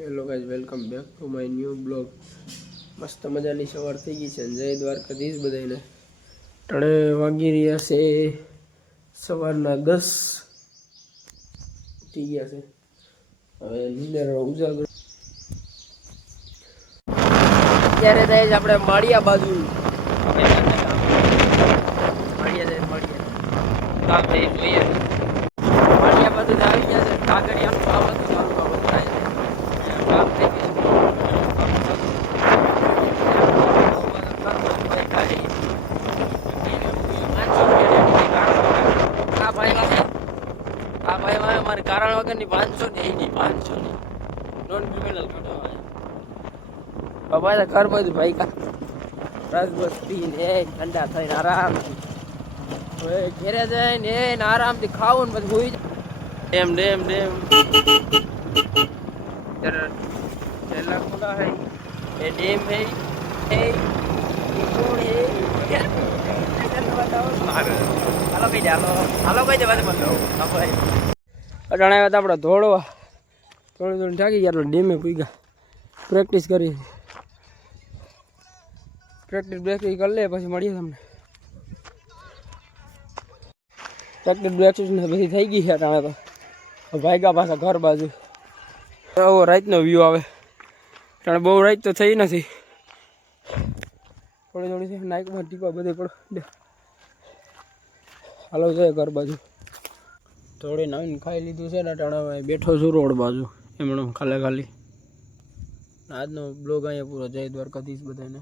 Hello guys, welcome back to my new blog. મસ્ત મજાની સવાર થઈ ગઈ છે. જય દ્વારકાધીશ બધાને. ટણે વાગી રહ્યા છે સવારના 10 થઈ ગયા છે. હવે નીંદર ઉજાગર અત્યારે જાય છે આપણે માળિયા બાજુ. કામ થઈ જોઈએ. માળિયા બાજુ આવી ગયા છે. કાગળિયાનું કામ હતું, ચાલુ કામ થાય છે. કામ થઈ ગયું. અમારે કારણ વગરની 500 ને એની 500 ની નોન ક્રિમિનલ કઢાવાય. બાબા ઘર બધું ભાઈ કા રસ બસ પીને ઠંડા થઈને આરામ ઘેરે જઈને આરામથી ખાવું ને બધું હોઈ જાય. ડેમ ખુલા હૈ એ ડેમ હૈ એ કોણ હૈ હાલો કઈ દે હાલો કઈ દે વાત અટાણા આવ્યા આપણે દોડવા થોડી થાકી ગયા એટલે ડેમે પૂગ્યા. પ્રેક્ટિસ કરી પ્રેક્ટિસ કરી લે પછી મળીએ તમને. પ્રેક્ટિસ ને બધી થઈ ગઈ છે અટાણા તો ભાગ્યા પાછા ઘર બાજુ. રાતનો વ્યૂ આવે. અટાણે બહુ રાત તો થઈ નથી, થોડી છે નાઇકમાં ટીપા બધે પડે. હાલો છે ઘર બાજુ. થોડી નવીન ખાઈ લીધું છે ને અટાણા બેઠો છું રોડ બાજુ એમણે ખાલી. આજનો બ્લોગ અહીંયા પૂરો. જય દ્વારકાધીશ બધાને.